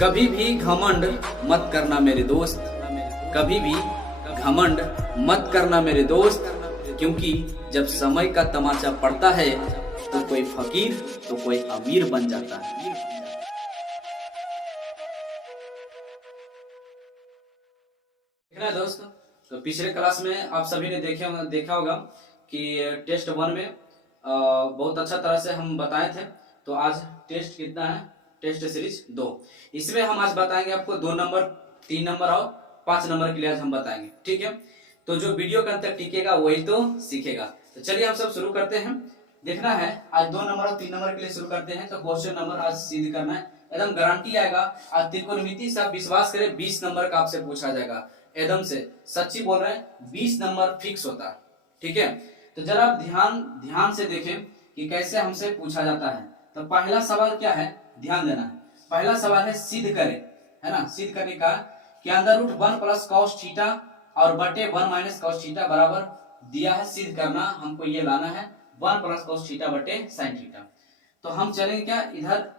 कभी भी घमंड मत करना मेरे दोस्त, कभी भी घमंड मत करना मेरे दोस्त, क्योंकि जब समय का तमाचा पड़ता है तो कोई फकीर तो कोई अमीर बन जाता है। देख रहे हैं दोस्त, तो पिछले क्लास में आप सभी ने देखा होगा कि टेस्ट 1 में बहुत अच्छा तरह से हम बताए थे। तो आज टेस्ट कितना है, टेस्ट सीरीज 2, इसमें हम आज बताएंगे आपको 2 नंबर, 3 नंबर और 5 नंबर के लिए आज हम बताएंगे, ठीक है। तो जो वीडियो के अंत तक टिकेगा वही तो सीखेगा। तो चलिए हम सब शुरू करते हैं। देखना है आज 2 नंबर और 3 नंबर के लिए शुरू करते हैं। तो क्वेश्चन नंबर आज सिद्ध करना है, एकदम गारंटी आएगा। आज त्रिकोणमिति से आप विश्वास करें 20 नंबर का आपसे पूछा जाएगा, एकदम से सच्ची बोल रहे हैं, 20 नंबर फिक्स होता है, ठीक है। तो जरा आप ध्यान से देखें कि कैसे हमसे पूछा जाता है। तो पहला सवाल क्या है, ध्यान देना है। पहला सवाल है सिद्ध करें, है ना। सिद्ध करने का कि under root 1 plus cos theta और बटे 1 माइनस कॉस थीटा बराबर दिया है। सिद्ध करना हमको ये लाना है 1 प्लस कॉस थीटा बटे साइन थीटा। तो हम चलेंगे क्या, इधर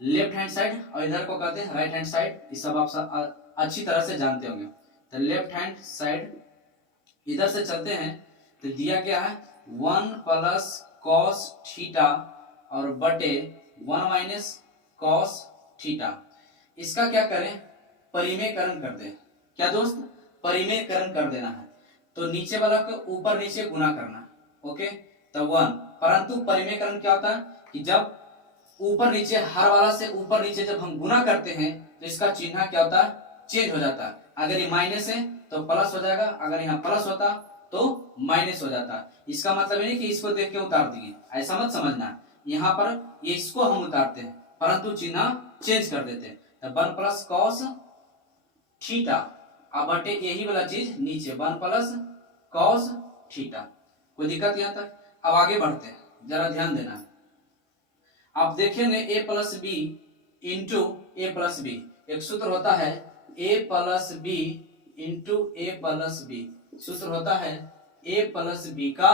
लेफ्ट हैंड साइड और इधर को कहते हैं राइट हैंड साइड। ये सब आप अच्छी तरह से जानते होंगे। तो लेफ्ट हैंड साइड इधर से चलते हैं। तो दिया क्या है 1 प्लस कॉस थीटा और बटे 1 माइनस कॉस थीटा। इसका क्या करें, परिमेयकरण कर दें। क्या दोस्त, परिमेयकरण कर देना है। तो नीचे वाला को ऊपर नीचे गुना करना, ओके। तो 1, परंतु परिमेयकरण क्या होता है कि जब ऊपर नीचे हर वाला से ऊपर नीचे जब हम गुना करते हैं तो इसका चिन्ह क्या होता है, चेंज हो जाता है। अगर ये माइनस है तो प्लस हो जाएगा, अगर यहाँ प्लस होता तो माइनस हो जाता। इसका मतलब नहीं कि इसको देख के उतार दिए, ऐसा मत समझना। यहाँ पर ये इसको हम उतारते हैं परंतु चिन्ह चेंज कर देते हैं। तो 1 प्लस कॉस थीटा अब बटे यही वाला चीज नीचे 1 प्लस कॉस थीटा। कोई दिक्कत यहाँ तक। अब आगे बढ़ते हैं, जरा ध्यान देना। आप देखेंगे a plus B into A plus B, एक सूत्र होता है a plus B into A plus B. सूत्र होता है a प्लस बी का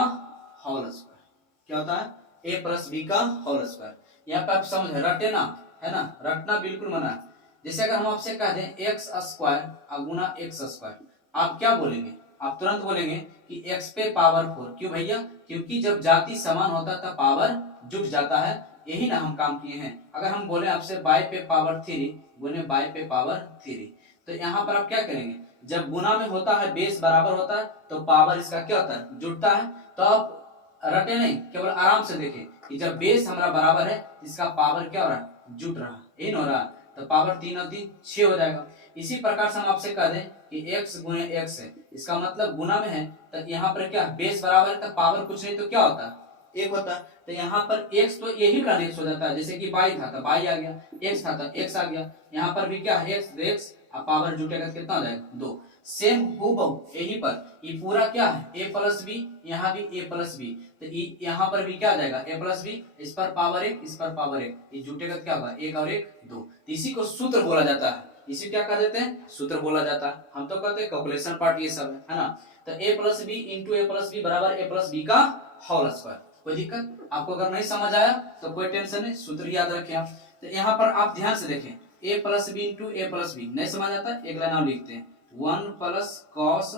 होल स्क्वायर। क्या होता है, a प्लस बी का होल स्क्वायर। यहाँ पे आप समझ रटे ना, है ना, रटना बिल्कुल मना। जैसे अगर हम आपसे कह दें एक्स स्क्वायर गुना एक्स स्क्वायर, आप क्या बोलेंगे, आप तुरंत बोलेंगे कि x पे पावर 4। क्यों भैया, क्योंकि जब जाति समान होता तब पावर जुट जाता है। यही ना हम काम किए हैं। अगर हम बोले आपसे बाई पे पावर 3 गुने बाई पे पावर 3, तो यहाँ पर आप क्या करेंगे, जब गुना में होता है बेस बराबर होता है तो पावर इसका क्या होता है, जुटता है। तो आप रटे नहीं, केवल आराम से देखें कि जब बेस हमारा बराबर है इसका पावर क्या हो रहा है, जुट रहा, यही हो रहा है। तो पावर 3 और 3 6 हो जाएगा। इसी प्रकार से हम आपसे कह दें कि x गुने x है, इसका मतलब गुना में है तो यहाँ पर क्या बेस बराबर है तो पावर कुछ नहीं तो क्या होता है, 1 होता है। तो यहाँ पर x तो यही का x हो जाता है। जैसे कि y था तो y आ गया, x था तो x आ गया। यहाँ पर भी क्या है x, तो x अब पावर जुटेगा तो कितना हो जाएगा 2। सेम हूबहू यही पर ये पूरा क्या है a प्लस बी, यहाँ भी a प्लस बी। तो यहाँ पर भी क्या आ जाएगा a प्लस बी, इस पर पावर 1, इस पर पावर 1, ये जुटेगा तो क्या होगा 1 और 1 2। तो इसी को सूत्र बोला जाता है। इसी क्या कर देते हैं, सूत्र बोला जाता है। हम तो कहते हैं कैलकुलेशन पार्ट ये सब है ना। तो a plus B into A plus B बराबर a प्लस बी का होल स्क्वायर। कोई दिक्कत आपको अगर नहीं समझ आया तो कोई टेंशन नहीं, सूत्र याद रखें आप। तो यहाँ पर आप ध्यान से देखें a plus B into A plus B, नहीं समझ आता एक लाइन और लिखते हैं 1 plus cos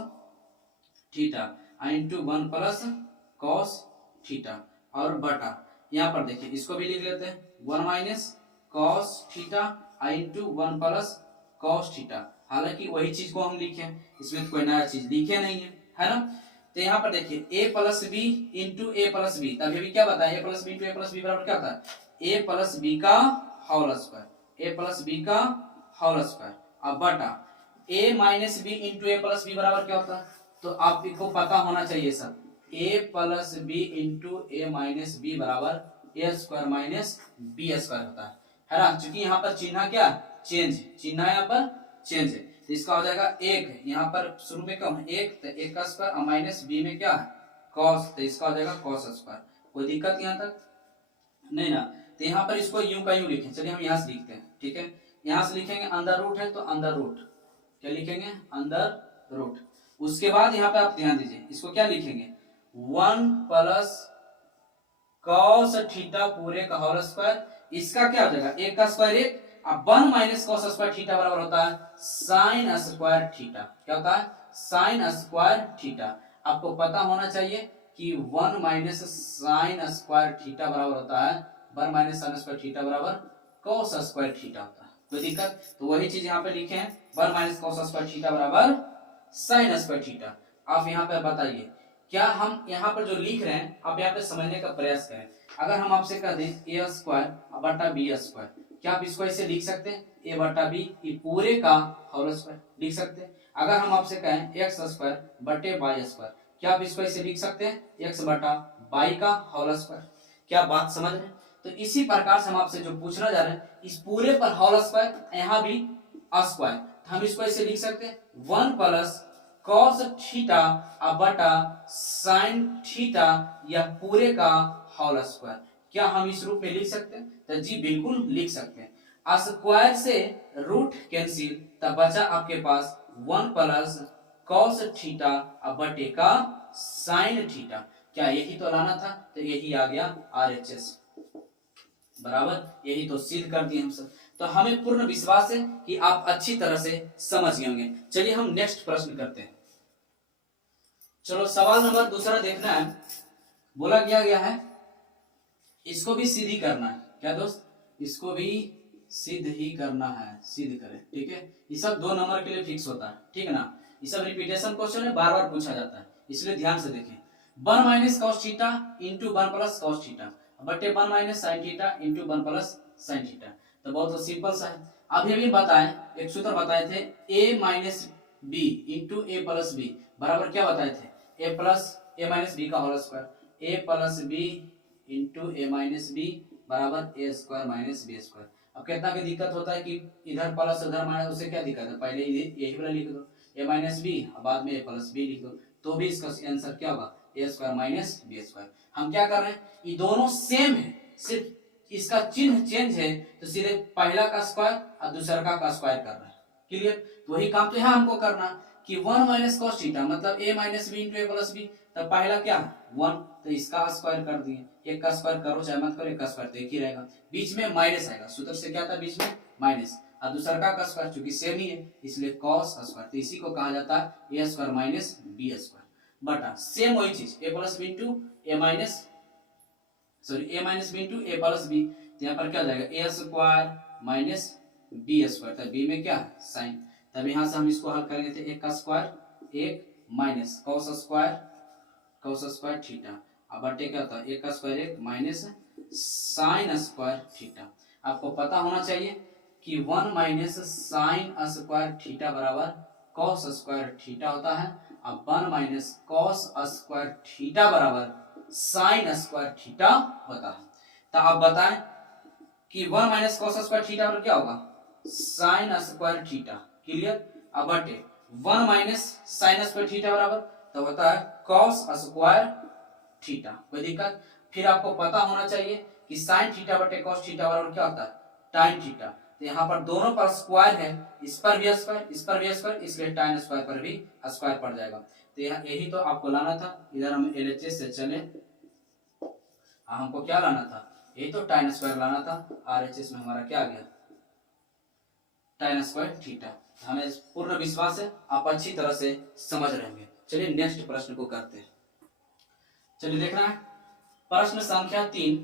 theta into 1 plus cos theta और बटा, यहाँ पर देखिए इसको भी लिख लेते हैं 1 minus cos theta into 1 plus cos theta. हालांकि वही चीज को हम लिखे, इसमें कोई नया चीज लिखे नहीं है ना। तो यहाँ पर देखिए a plus B into A plus B, तभी भी क्या बताया a plus B into A plus B बराबर क्या होता है a प्लस बी का whole square, a plus B का होल स्क्वायर। अब बटा a minus B into A plus B बराबर क्या होता है, तो आपको पता होना चाहिए सब, a plus B into A minus B बराबर A square minus B square होता है ना। चूंकि यहाँ पर चिन्ह क्या चेंज, चिन्ह यहाँ पर चेंज है तो इसका हो जाएगा 1, यहाँ पर शुरू में क्या है 1, तो 1 का स्क्वायर और माइनस बी में क्या है कॉस, तो इसका हो जाएगा कॉस स्क्वायर। कोई दिक्कत यहाँ तक नहीं ना। तो यहाँ पर इसको यूं का यूं लिखें, चलिए हम यहाँ से लिखते हैं, ठीक है। यहाँ से लिखेंगे अंडर रूट है तो अंडर रूट, क्या लिखेंगे अंडर रूट। उसके बाद यहाँ पे आप ध्यान दीजिए इसको क्या लिखेंगे 1 प्लस कॉस थीटा पूरे का होल स्क्वायर। इसका क्या हो जाएगा 1 का स्क्वायर 1 अब 1 माइनस कॉस स्क्वायर थीटा बराबर होता है साइन स्क्वायर थीटा। क्या होता है? Sine square theta. आपको पता होना चाहिए कि 1 माइनस साइन स्क्वायर थीटा बराबर होता है 1 माइनस साइन स्क्वायर थीटा बराबर कॉस स्क्वायर थीटा होता है। कोई दिक्कत? तो वही चीज यहाँ पे लिखे हैं 1 माइनस कॉस स्क्वायर थीटा बराबर साइन स्क्वायर थीटा। आप यहाँ पे बताइए क्या हम यहाँ पर जो लिख रहे हैं आप यहाँ पे समझने का प्रयास करें। अगर हम आपसे कह दें ए स्क्वायर बटा बी स्क्वायर, क्या आप इसको ऐसे लिख सकते हैं? ए बटा बी पूरे का होल स्क्वायर लिख सकते हैं। अगर हम आपसे कहें एक्स स्क्वायर बटे वाई स्क्वायर, क्या आप इसको ऐसे लिख सकते हैं? एक्स बटा वाई का होल स्क्वायर। क्या बात समझ रहे हैं? तो इसी प्रकार से हम आपसे जो पूछना जा रहे हैं इस पूरे पर होल स्क्वायर, यहाँ भी स्क्वायर, हम इसको ऐसे लिख सकते हैं 1 प्लस कॉस थीटा बटा साइन थीटा या पूरे का होल स्क्वायर। क्या हम इस रूप में लिख सकते हैं? तो जी बिल्कुल लिख सकते हैं। स्क्वायर से रूट कैंसिल, तब बचा आपके पास 1 प्लस कॉस थीटा बटे का साइन थीटा। क्या यही तो लाना था? तो यही आ गया RHS बराबर, यही तो सिद्ध कर दिए हम सब। तो हमें पूर्ण विश्वास है कि आप अच्छी तरह से समझ गए होंगे। चलिए हम नेक्स्ट प्रश्न करते हैं। चलो सवाल नंबर दूसरा देखना है। बोला गया है इसको भी सिद्ध ही करना है। क्या दोस्त? इसको भी सिद्ध ही करना है, सिद्ध करें। ठीक है, ये सब 2 नंबर के लिए फिक्स होता है। ठीक है ना, ये सब रिपीटेशन क्वेश्चन है, बार बार पूछा जाता है, इसलिए ध्यान से देखें। 1 minus cos theta into 1 plus cos theta बटे 1 minus sine theta into 1 plus sine theta. तो बहुत सिंपल सा है। अभी भी बताएं, एक सूत्र बताए थे a minus B into A plus B बराबर क्या बताए थे? A plus A minus B का whole square. A plus B into A minus B बराबर A square minus B square. अब कितना की दिक्कत होता है कि इधर प्लस उधर माइनस, उससे क्या दिक्कत है? पहले यही वाला लिख दो ए माइनस बी, बाद में ए प्लस बी लिख दो, तो भी इसका आंसर क्या होगा? ए स्क्वायर माइनस बी स्क्वायर। हम क्या कर रहे हैं, ये दोनों सेम है, सिर्फ इसका चिन्ह चेंज है, तो सीधे पहला का स्क्वायर और दूसरा का स्क्वायर कर रहे हैं। क्लियर? तो वही काम तो यहाँ हमको करना कि 1 माइनस कॉस थीटा मतलब a minus B into A plus B, तब पहला क्या 1, तो इसका स्क्वायर कर दिए। एक का स्क्वायर करो चाहे मत करो, एक का स्क्वायर तो एक ही रहेगा, बीच में माइनस आएगा, सूत्र से क्या था बीच में माइनस, और दूसरा का स्क्वायर चूंकि सेम ही है इसलिए कॉस स्क्वायर, तो इसी को कहा जाता है A square minus B square बटा सेम वही चीज ए plus B into A minus A minus B into A plus B, तो यहाँ पर क्या हो जाएगा ए स्क्वायर माइनस बी स्क्वायर, तो बी में क्या है साइन, तब यहाँ से हम इसको हल करेंगे तो एक का स्क्वायर एक माइनस कॉस स्क्वायर थीटा, अब बटे क्या होता है एक का स्क्वायर एक माइनस साइन स्क्वायर थीटा। आपको पता होना चाहिए कि 1 माइनस साइन स्क्वायर थीटा बराबर कॉस स्क्वायर थीटा होता है, अब 1 माइनस कॉस स्क्वायर थीटा बराबर साइन स्क्वायर थीटा होता है। तो आप बताएं कि 1 माइनस कॉस स्क्वायर थीटा बराबर क्या होगा साइन स्क्वायर थीटा। क्लियर? अब बटे 1 माइनस साइन स्क्वायर थीटा बराबर तो होता है कॉस स्क्वायर थीटा। कोई दिक्कत? फिर आपको पता होना चाहिए कि साइन थीटा बटे कॉस थीटा बराबर क्या होता है टाइन थीटा, तो यहाँ पर दोनों पर स्क्वायर है, इस पर भी स्क्वायर इस पर भी स्क्वायर, इसलिए टाइन स्क्वायर पर भी स्क्वायर पड़ जाएगा। तो यही तो आपको लाना था। इधर हम LHS से चले, हमको क्या लाना था यही तो टाइन स्क्वायर लाना था, RHS में हमारा क्या आ गया टाइन स्क्वायर थीटा। हमें पूर्ण विश्वास है आप अच्छी तरह से समझ रहे होंगे। चलिए नेक्स्ट प्रश्न को करते हैं। चलिए देखना है प्रश्न संख्या 3।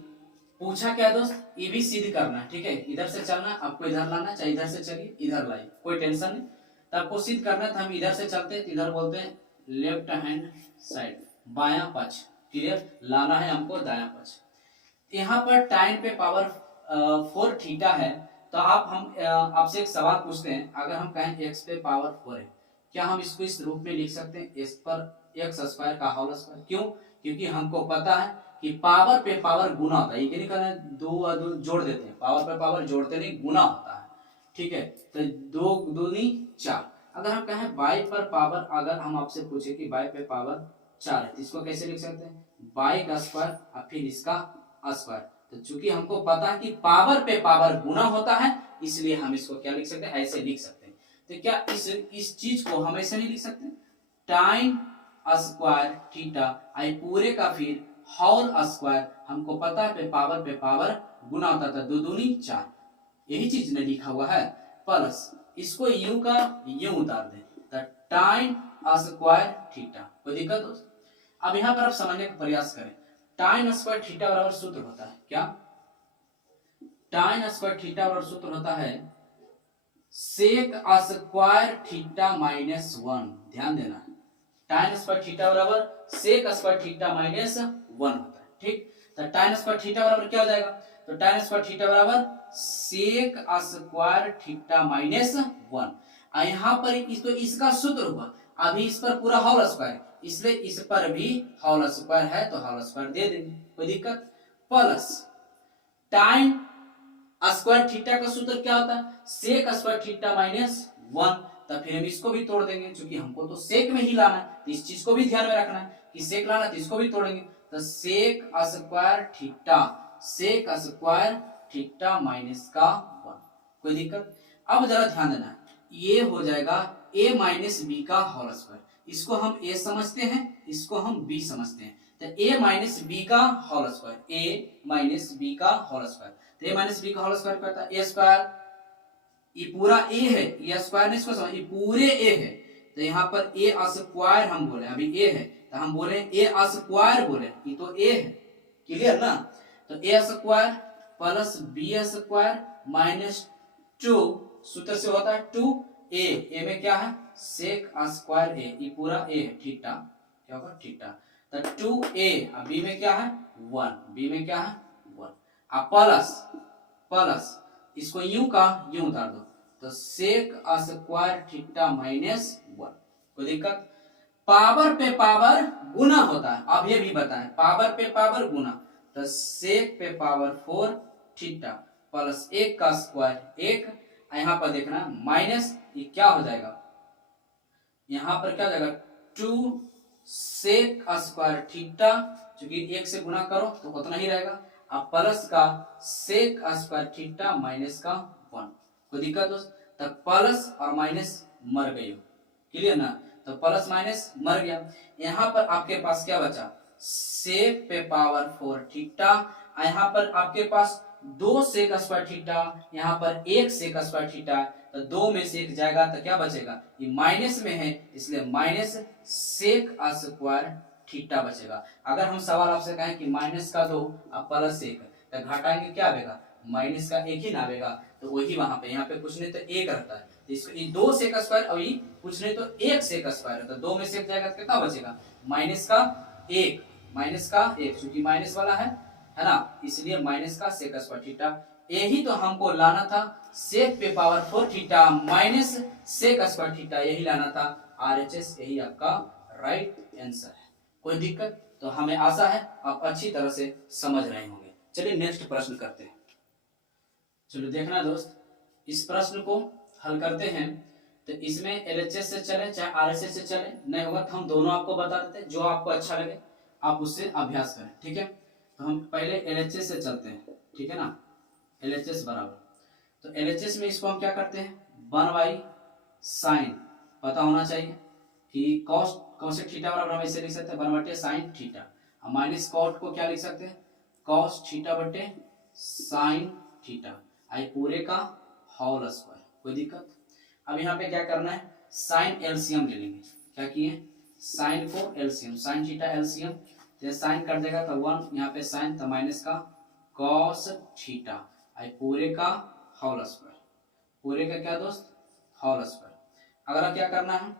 पूछा क्या दोस्त, ये भी सिद्ध करना है। ठीक है, इधर से चलना, आपको इधर लाना, चाहे इधर से चलिए इधर लाइए, कोई टेंशन नहीं। तो आपको सिद्ध करना है तो हम इधर से चलते हैं, इधर बोलते हैं लेफ्ट हैंड साइड, बायां पक्ष। क्लियर? लाना है हमको दायां पक्ष। यहाँ पर टाइन पे पावर 4 थीटा है, तो हम आपसे एक सवाल पूछते हैं, अगर हम कहें x पे पावर 4 है, क्या हम इसको इस रूप में लिख सकते हैं x पर x स्क्वायर का होल स्क्वायर? क्यों? क्योंकि हमको पता है कि पावर पे पावर गुना होता है, ये नहीं करना है दो और दो जोड़ देते हैं, पावर पे पावर जोड़ते नहीं गुना होता है। ठीक है, तो 2 दूनी 4। अगर हम कहें y पर पावर, अगर हम आपसे पूछे कि y पे पावर 4 है तो इसको कैसे लिख सकते हैं y का स्क्वायर और फिर इसका स्क्वायर। तो चूंकि हमको पता है कि पावर पे पावर गुना होता है इसलिए हम इसको क्या लिख सकते हैं ऐसे लिख सकते हैं। तो क्या इस चीज को हम ऐसे नहीं लिख सकते टाइन स्क्वायर थीटा आई पूरे का फिर होल स्क्वायर, हमको पता है पे पावर गुना होता था 2 दूनी 4, यही चीज ने लिखा हुआ है, प्लस इसको यू का यू उतार दे तो टाइन स्क्वायर थीटा। कोई दिक्कत दोस्त? अब यहाँ पर आप समझने का प्रयास करें, टाइन स्क्वायर थीटा बराबर सूत्र होता है क्या? टाइन स्क्वायर थीटा बराबर सूत्र होता है सेक स्क्वायर थीटा माइनस 1। ध्यान देना, टाइन स्क्वायर थीटा बराबर सेक स्क्वायर थीटा माइनस 1 होता है। ठीक, तो टाइन स्क्वायर थीटा बराबर क्या हो जाएगा? तो टाइन स्क्वायर थीटा बराबर सेक स्क्वायर थीटा माइनस 1। यहाँ पर इसका सूत्र हुआ, अभी इस पर पूरा होल स्क्वायर, इसलिए इस पर भी होल स्क्वायर है तो होल स्क्वायर दे देंगे, कोई दिक्कत? प्लस टाइन स्क्वायर थीटा का सूत्र क्या होता है? Sec square theta minus 1। तो फिर हम इसको भी तोड़ देंगे, क्योंकि हमको तो सेक में ही लाना है, तो इस चीज को भी ध्यान में रखना है कि सेक लाना, तो इसको भी तोड़ेंगे। तो sec square theta, sec square theta minus का 1। कोई दिक्कत? अब जरा ध्यान देना, ये हो जाएगा a माइनस बी का होल स्क्वायर। इसको हम a समझते हैं, इसको हम b समझते हैं। तो a माइनस बी का whole square, a minus B का होल स्क्वायर, तो a माइनस बी का होल स्क्वायर क्या होता है? a स्क्वायर, ये पूरा a है, ये स्क्वायर नहीं, इसको समझ, ये पूरे a है, तो यहाँ पर a स्क्वायर हम बोले, अभी a है तो हम बोले a स्क्वायर बोले, ये तो a है, क्लियर ना? तो a square plus b square minus 2, सूत्र से होता है 2a, में क्या है? सेक स्क्वायर a, ये पूरा a है, थीटा क्या होगा? थीटा। तो 2a, अब b में क्या है? 1, b में क्या है? 1, अब प्लस इसको यू का यू उतार दो, तो सेक स्क्वायर थीटा माइनस 1। कोई दिक्कत? पावर पे पावर गुना होता है, अब ये भी बताएं, पावर पे पावर गुना, तो सेक पे पावर 4 थीटा प्लस 1 का स्क्वायर 1, यहाँ पर देखना माइनस, ये क्या हो जाएगा? यहाँ पर क्या हो जाएगा? 2 सेक स्क्वायर थीटा, क्योंकि 1 से गुना करो तो उतना ही रहेगा, अब प्लस का सेक स्क्वायर थीटा माइनस का 1। कोई दिक्कत दोस्त? तो प्लस और माइनस मर गई, क्लियर ना? तो प्लस माइनस मर गया, यहाँ पर आपके पास क्या बचा? सेक पे पावर 4 थीटा, यहाँ पर आपके पास 2 सेक स्क्वायर थीटा, यहाँ पर 1 सेक स्क्वायर थीटा, तो 2 में से 1 जाएगा तो क्या बचेगा? ये माइनस में है, इसलिए माइनस सेक स्क्वायर थीटा बचेगा। अगर हम सवाल आपसे कहें कि माइनस का 2 और प्लस 1, तो घटाएंगे क्या आएगा? माइनस का 1 ही ना आएगा, तो वही वहां पे, यहाँ पे कुछ नहीं तो 1 रहता है, तो इसको ये 2 सेक स्क्वायर और ये कुछ नहीं तो 1 सेक स्क्वायर, तो 2 में से 1 जाएगा तो कितना बचेगा? माइनस का 1, माइनस का 1, क्योंकि माइनस वाला है ना, इसलिए माइनस का सेक स्क्वायर थीटा। यही तो हमको लाना था, सेक पे power 4 theta minus sec square theta, यही लाना था। RHS यही आपका राइट आंसर है। कोई दिक्कत? तो हमें आशा है आप अच्छी तरह से समझ रहे होंगे। चलिए नेक्स्ट प्रश्न करते हैं। चलो देखना दोस्त, इस प्रश्न को हल करते हैं। तो इसमें LHS से चले चाहे RHS से चले, नहीं होगा तो हम दोनों आपको बता देते हैं, जो आपको अच्छा लगे आप उससे अभ्यास करें, ठीक है? तो हम पहले LHS से चलते हैं, ठीक है ना? LHS बराबर, तो LHS में इसको हम क्या करते हैं? 1 साइन पता होना चाहिए कि कॉसेक थीटा बराबर हम ऐसे लिख सकते हैं 1 साइन थीटा, और माइनस कॉट को क्या लिख सकते हैं? कॉस थीटा बटे साइन थीटा, आई पूरे का होल स्क्वायर। कोई दिक्कत? अब यहाँ पे क्या करना है? साइन एलसीएम ले लेंगे। क्या किए? साइन को एलसीएम, साइन थीटा एलसीएम, तो साइन कर देगा तो 1, यहाँ पे साइन तो माइनस का कॉस थीटा, आई पूरे का होल स्क्वायर, पूरे का क्या दोस्त? Whole square. अगर क्या करना है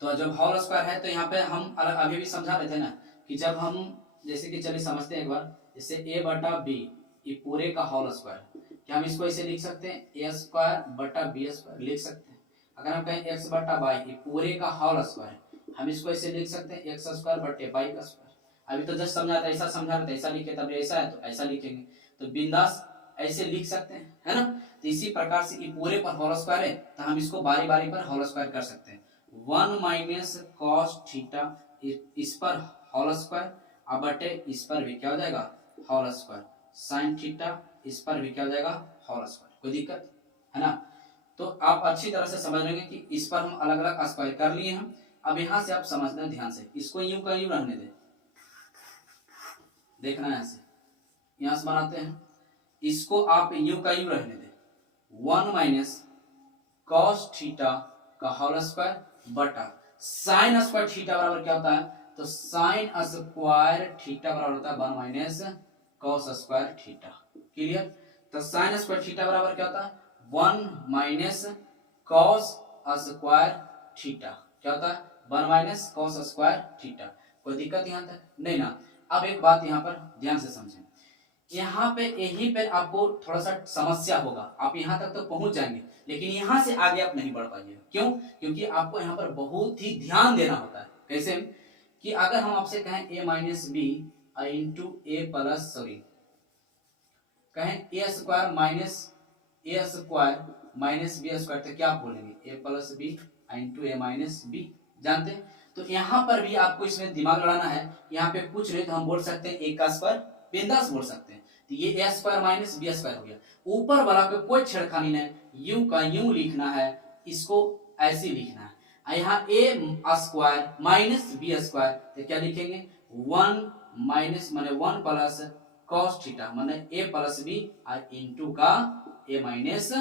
तो जब होल स्क्वायर है तो यहाँ पे हम अभी भी समझा रहे थे ना कि जब हम, जैसे कि चलिए समझते हैं एक बार, जैसे a बटा b ये पूरे का होल स्क्वायर, क्या हम इसको ऐसे लिख सकते हैं? a स्क्वायर बटा b स्क्वायर लिख सकते हैं। अगर हम कहें x बटा y ये पूरे का होल स्क्वायर, हम इसको ऐसे लिख सकते हैं x स्क्वायर बटे y का स्क्वायर। अभी तो जस्ट समझा था, ऐसा समझा रहे थे, ऐसा लिखे, तब ऐसा है तो ऐसा लिखेंगे, तो बिंदास ऐसे लिख सकते हैं, है ना? तो इसी प्रकार से ये पूरे पर होल स्क्वायर है तो हम इसको बारी बारी पर होल स्क्वायर कर सकते हैं। 1 माइनस कॉस थीटा इस पर होल स्क्वायर, अब बटे इस पर भी क्या हो जाएगा? होल स्क्वायर, साइन थीटा इस पर भी क्या हो जाएगा? Whole square. कोई दिक्कत है ना? तो आप अच्छी तरह से समझ लेंगे कि इस पर हम अलग अलग स्क्वायर कर लिए हैं। अब यहाँ से आप समझना ध्यान से, इसको यूं का यूं रहने दे, देखना है ऐसे, यहाँ से बनाते हैं, इसको आप यूं का यूं रहने दे, 1 माइनस कॉस थीटा का होल स्क्वायर बटा साइन स्क्वायर थीटा बराबर क्या होता है, तो साइन स्क्वायर थीटा बराबर होता है 1 minus cos square theta. Clear? तो साइन स्क्वायर थीटा बराबर क्या होता है, 1 माइनस कॉस स्क्वायर थीटा। क्या होता है, 1 माइनस कॉस स्क्वायर थीटा। कोई दिक्कत यहाँ तक नहीं ना? अब एक बात यहाँ पर ध्यान से समझें, यहाँ पे यहीं पे आपको थोड़ा सा समस्या होगा, आप यहाँ तक तो पहुंच जाएंगे लेकिन यहाँ से आगे आप नहीं बढ़ पाइएगा। क्यों? क्योंकि आपको यहाँ पर बहुत ही ध्यान देना होता है। कैसे कि अगर हम आपसे कहें a minus B into A plus sorry कहें A square minus B square, तो क्या आप बोलेंगे, A plus B into A minus B. जानते हैं? तो यहाँ पर भी आपको इसमें दिमाग लड़ाना है। यहाँ पे कुछ नहीं तो हम बोल सकते हैं ए का स्क्वायर बिंदास बोल सकते हैं। तो ये ए स्क्वायर माइनस बी स्क्वायर हो गया। ऊपर वाला पे कोई छेड़खानी नहीं, यूं का यूं लिखना है, इसको ऐसे लिखना है। यहाँ ए स्क्वायर माइनस बी स्क्वायर, तो क्या लिखेंगे, 1 माइनस माने 1 प्लस कॉस थीटा माने ए प्लस बी और इंटू का ए माइनस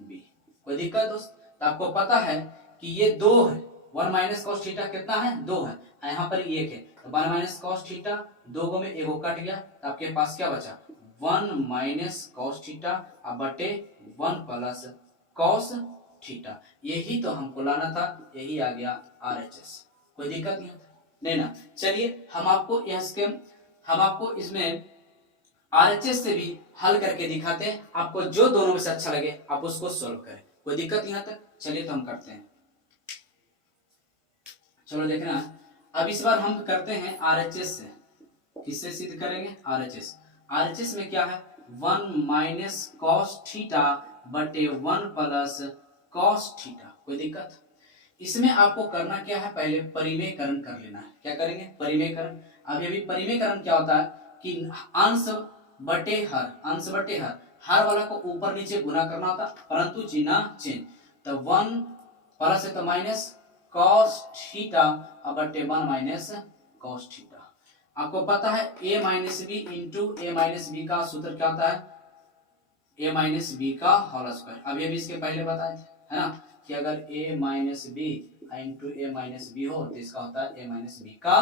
बी। कोई दिक्कत दोस्त? तो आपको पता है कि ये 2 है, 1 माइनस कॉस थीटा कितना है, 2 है, यहाँ पर 1 है, तो 1 माइनस कॉस थीटा 2 में एगो कट गया, तो आपके पास क्या बचा, 1 माइनस कॉस थीटा बटे 1 प्लस कॉस थीटा। यही तो हमको लाना था, यही आ गया RHS। कोई दिक्कत नहीं ना? चलिए हम आपको इसमें RHS से भी हल करके दिखाते हैं। आपको जो दोनों में से अच्छा लगे आप उसको सोल्व करें। कोई दिक्कत यहाँ तक? चलिए तो हम करते हैं। चलो देखना, अब इस बार हम करते हैं RHS से। किससे सिद्ध करेंगे, RHS में क्या है, 1 माइनस कॉस थीटा बटे 1 प्लस कॉस थीटा। कोई दिक्कत? इसमें आपको करना क्या है, पहले परिमेयकरण कर लेना है। क्या करेंगे, परिमेयकरण। अब अभी परिमेयकरण क्या होता है कि अंश बटे हर वाला को ऊपर नीचे गुना करना होता, परंतु चिन्ह चेंज। तो 1 प्लस है तो माइनस कॉस थीटा बटे 1 माइनस कॉस थीटा। आपको पता है a minus B into A minus B का सूत्र क्या होता है, a माइनस बी का होल स्क्वायर। अब ये भी इसके पहले बताए थे, है ना, कि अगर a minus B into A minus B हो तो इसका होता है a माइनस बी का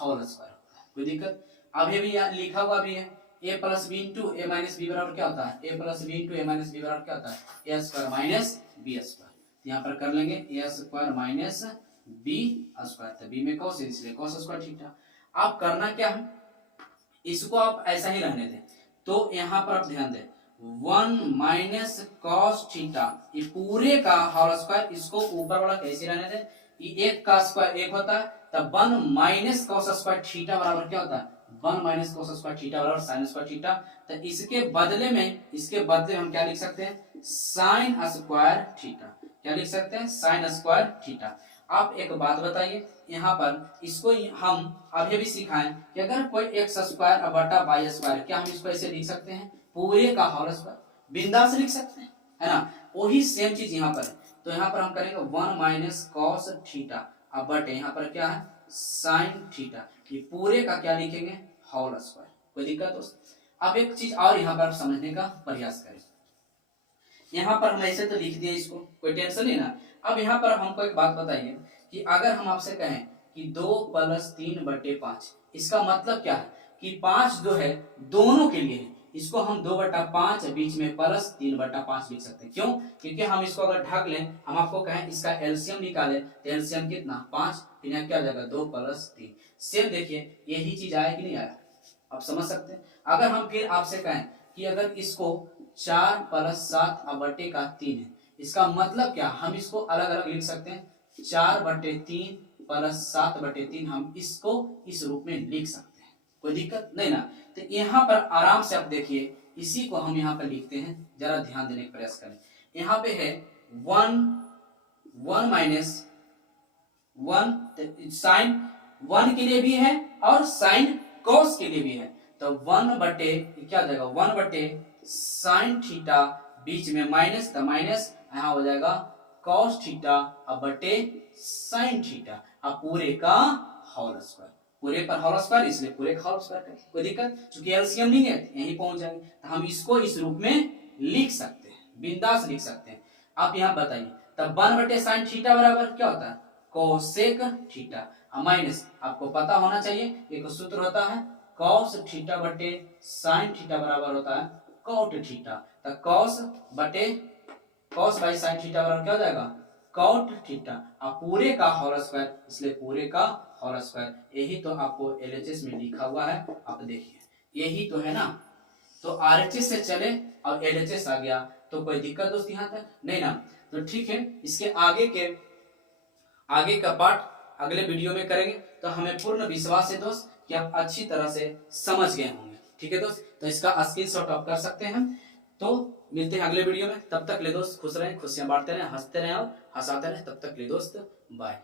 होल स्क्वायर। कोई दिक्कत? अब ये भी यहाँ लिखा हुआ भी है, a plus B into A minus B बराबर क्या होता है, a plus B into A minus B बराबर क्या होता है, A square minus B square. यहाँ पर कर लेंगे A square minus B square, तो बी में कॉस इसलिए कॉस स्क्वायर थीटा। आप करना क्या है, इसको आप ऐसा ही रहने दें। तो यहाँ पर आप ध्यान दें, 1 माइनस कॉस थीटा, ये पूरे का होल स्क्वायर, इसको ऊपर वाला कैसे रहने दें, ये 1 का स्क्वायर 1 होता है, तब 1 माइनस कॉस स्क्वायर थीटा बराबर क्या होता है, 1 माइनस कॉस स्क्वायर थीटा बराबर साइन स्क्वायर थीटा। तो इसके बदले में हम क्या लिख सकते हैं, साइन स्क्वायर थीटा। क्या लिख सकते हैं, साइन स्क्वायर थीटा। आप एक बात बताइए, यहाँ पर इसको हम अभी भी सिखाएं कि अगर कोई एक्स स्क्वायर बटा वाई स्क्वायर, क्या हम इसको ऐसे लिख सकते हैं, पूरे का होल स्क्वायर, बिंदास लिख सकते हैं, है ना। वही सेम चीज यहाँ पर है। तो यहाँ पर हम करेंगे 1 माइनस कॉस थीटा अब बटे यहाँ पर क्या है, साइन थीटा, ये पूरे का क्या लिखेंगे, होल स्क्वायर। कोई दिक्कत दोस्त? अब एक चीज और यहाँ पर समझने का प्रयास करें। यहाँ पर हम ऐसे तो लिख दिए इसको, कोई टेंशन नहीं ना। अब यहाँ पर हमको एक बात बताइए कि अगर हम आपसे कहें कि 2 प्लस 3 बटे 5, इसका मतलब क्या है कि 5 जो है दोनों के लिए है, इसको हम 2 बटा 5 बीच में प्लस 3 बटा 5 लिख सकते हैं। क्यों? क्योंकि हम इसको अगर ढक लें, हम आपको कहें इसका एलसीएम निकालें, तो एलसीएम कितना, 5, फिर यहाँ क्या हो जाएगा, 2 प्लस 3। सेम देखिए यही चीज आया कि नहीं आया, आप समझ सकते हैं। अगर हम फिर आपसे कहें कि अगर इसको 4 प्लस 7 बटे का 3 है, इसका मतलब क्या, हम इसको अलग अलग लिख सकते हैं, 4 बटे 3 प्लस 7 बटे 3, हम इसको इस रूप में लिख सकते हैं। कोई दिक्कत नहीं ना। तो यहाँ पर आराम से आप देखिए, इसी को हम यहाँ पर लिखते हैं, जरा ध्यान देने का प्रयास करें। यहाँ पे है 1 माइनस 1, साइन 1 के लिए भी है और साइन कॉस के लिए भी है। तो 1 बटे क्या हो जाएगा, 1 बटे साइन थीटा, बीच में माइनस, तो माइनस यहाँ हो जाएगा कॉस थीटा अब बटे साइन थीटा, अब पूरे का होल स्क्वायर। पूरे पर होल स्क्वायर इसलिए पूरे का होल स्क्वायर करें। कोई दिक्कत? चूंकि एलसीएम नहीं है यहीं पहुंच जाएंगे, तो हम इसको इस रूप में लिख सकते हैं। बिंदास लिख सकते हैं। आप यहाँ बताइए, तब 1/sin थीटा बराबर क्या होता है, कोसेक थीटा, माइनस आपको पता होना चाहिए एक सूत्र होता है कॉस थीटा बटे साइन थीटा बराबर होता है कॉट थीटा। तो कॉस बाई साइन थीटा बराबर क्या हो जाएगा, कॉट थीटा। अब पूरे का होल स्क्वायर, इसलिए पूरे का होल स्क्वायर। यही तो आपको एलएचएस में लिखा हुआ है, आप देखिए यही तो है ना। तो आरएचएस से चले और एलएचएस आ गया, तो कोई दिक्कत दोस्त यहाँ तक नहीं ना। तो ठीक है, इसके आगे का पार्ट अगले वीडियो में करेंगे। तो हमें पूर्ण विश्वास है दोस्त कि आप अच्छी तरह से समझ गए होंगे। ठीक है दोस्त, तो इसका स्क्रीनशॉट आप कर सकते हैं। तो मिलते हैं अगले वीडियो में, तब तक ले दोस्त खुश रहें, खुशियां बांटते रहें, हंसते रहें और हंसाते रहें। तब तक ले दोस्त बाय।